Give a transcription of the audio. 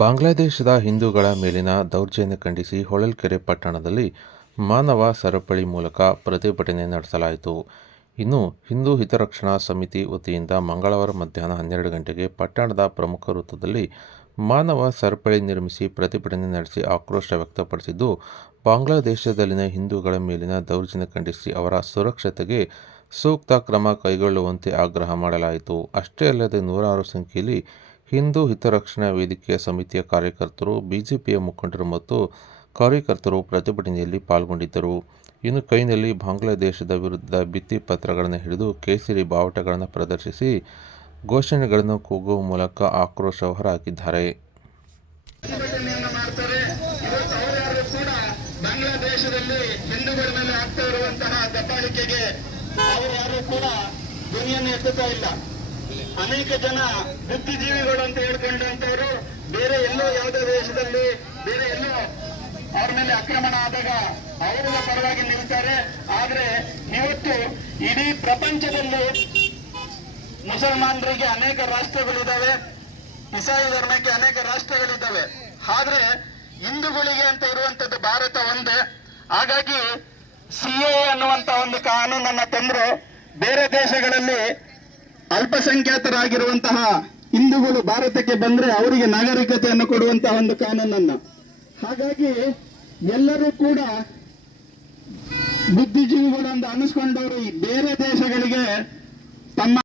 ಬಾಂಗ್ಲಾದೇಶದ ಹಿಂದೂಗಳ ಮೇಲಿನ ದೌರ್ಜನ್ಯ ಖಂಡಿಸಿ ಹೊಳಲ್ಕೆರೆ ಪಟ್ಟಣದಲ್ಲಿ ಮಾನವ ಸರಪಳಿ ಮೂಲಕ ಪ್ರತಿಭಟನೆ ನಡೆಸಲಾಯಿತು. ಇನ್ನು ಹಿಂದೂ ಹಿತರಕ್ಷಣಾ ಸಮಿತಿ ವತಿಯಿಂದ ಮಂಗಳವಾರ ಮಧ್ಯಾಹ್ನ ಹನ್ನೆರಡು ಗಂಟೆಗೆ ಪಟ್ಟಣದ ಪ್ರಮುಖ ವೃತ್ತದಲ್ಲಿ ಮಾನವ ಸರಪಳಿ ನಿರ್ಮಿಸಿ ಪ್ರತಿಭಟನೆ ನಡೆಸಿ ಆಕ್ರೋಶ ವ್ಯಕ್ತಪಡಿಸಿದ್ದು, ಬಾಂಗ್ಲಾದೇಶದಲ್ಲಿನ ಹಿಂದೂಗಳ ಮೇಲಿನ ದೌರ್ಜನ್ಯ ಖಂಡಿಸಿ ಅವರ ಸುರಕ್ಷತೆಗೆ ಸೂಕ್ತ ಕ್ರಮ ಕೈಗೊಳ್ಳುವಂತೆ ಆಗ್ರಹ ಮಾಡಲಾಯಿತು. ಅಷ್ಟೇ ಅಲ್ಲದೆ ನೂರಾರು ಸಂಖ್ಯೆಯಲ್ಲಿ ಹಿಂದೂ ಹಿತರಕ್ಷಣಾ ವೇದಿಕೆಯ ಸಮಿತಿಯ ಕಾರ್ಯಕರ್ತರು, ಬಿಜೆಪಿಯ ಮುಖಂಡರು ಮತ್ತು ಕಾರ್ಯಕರ್ತರು ಪ್ರತಿಭಟನೆಯಲ್ಲಿ ಪಾಲ್ಗೊಂಡಿದ್ದರು. ಇನ್ನು ಕೈನಲ್ಲಿ ಬಾಂಗ್ಲಾದೇಶದ ವಿರುದ್ಧ ಭಿತ್ತಿ ಪತ್ರಗಳನ್ನು ಹಿಡಿದು ಕೇಸರಿ ಬಾವುಟಗಳನ್ನು ಪ್ರದರ್ಶಿಸಿ ಘೋಷಣೆಗಳನ್ನು ಕೂಗುವ ಮೂಲಕ ಆಕ್ರೋಶ ಹೊರಹಾಕಿದ್ದಾರೆ. ಬಾಂಗ್ಲಾದೇಶದಲ್ಲಿ ಹಿಂದೂಗಳ ಮೇಲೆ ಆಗ್ತಾ ಇರುವಂತಹ ದಬ್ಬಾಳಿಕೆಗೆ ಅವರ್ಯಾರು ಕೂಡ ಧ್ವನಿಯನ್ನು ಎತ್ತುತ್ತಾ ಇಲ್ಲ ಅನೇಕ ಜನ ಬುದ್ಧಿಜೀವಿಗಳು ಅಂತ ಹೇಳ್ಕೊಂಡಂತವರು ಬೇರೆ ಎಲ್ಲೋ ಯಾವುದೋ ದೇಶದಲ್ಲಿ, ಬೇರೆ ಎಲ್ಲೋ ಅವ್ರ ಮೇಲೆ ಆಕ್ರಮಣ ಆದಾಗ ಅವರ ಪರವಾಗಿ ನಿಲ್ತಾರೆ. ಆದ್ರೆ ಇವತ್ತು ಇಡೀ ಪ್ರಪಂಚದಲ್ಲಿ ಮುಸಲ್ಮಾನರಿಗೆ ಅನೇಕ ರಾಷ್ಟ್ರಗಳಿದ್ದಾವೆ, ಇಸಾಯಿ ಧರ್ಮಕ್ಕೆ ಅನೇಕ ರಾಷ್ಟ್ರಗಳಿದ್ದಾವೆ. ಆದ್ರೆ ಹಿಂದೂಗಳಿಗೆ ಅಂತ ಇರುವಂತದ್ದು ಭಾರತ ಒಂದೇ. ಹಾಗಾಗಿ ಸಿಎ ಅನ್ನುವಂತ ಒಂದು ಕಾನೂನನ್ನ ತಂದ್ರೆ ಬೇರೆ ದೇಶಗಳಲ್ಲಿ ಅಲ್ಪಸಂಖ್ಯಾತರಾಗಿರುವಂತಹ ಹಿಂದೂಗಳು ಭಾರತಕ್ಕೆ ಬಂದ್ರೆ ಅವರಿಗೆ ನಾಗರಿಕತೆಯನ್ನು ಕೊಡುವಂತಹ ಒಂದು ಕಾನೂನನ್ನ. ಹಾಗಾಗಿ ಎಲ್ಲರೂ ಕೂಡ ಬುದ್ಧಿಜೀವಿಗಳು ಅಂತ ಅನಿಸ್ಕೊಂಡವರು ಈ ಬೇರೆ ದೇಶಗಳಿಗೆ ತಮ್ಮ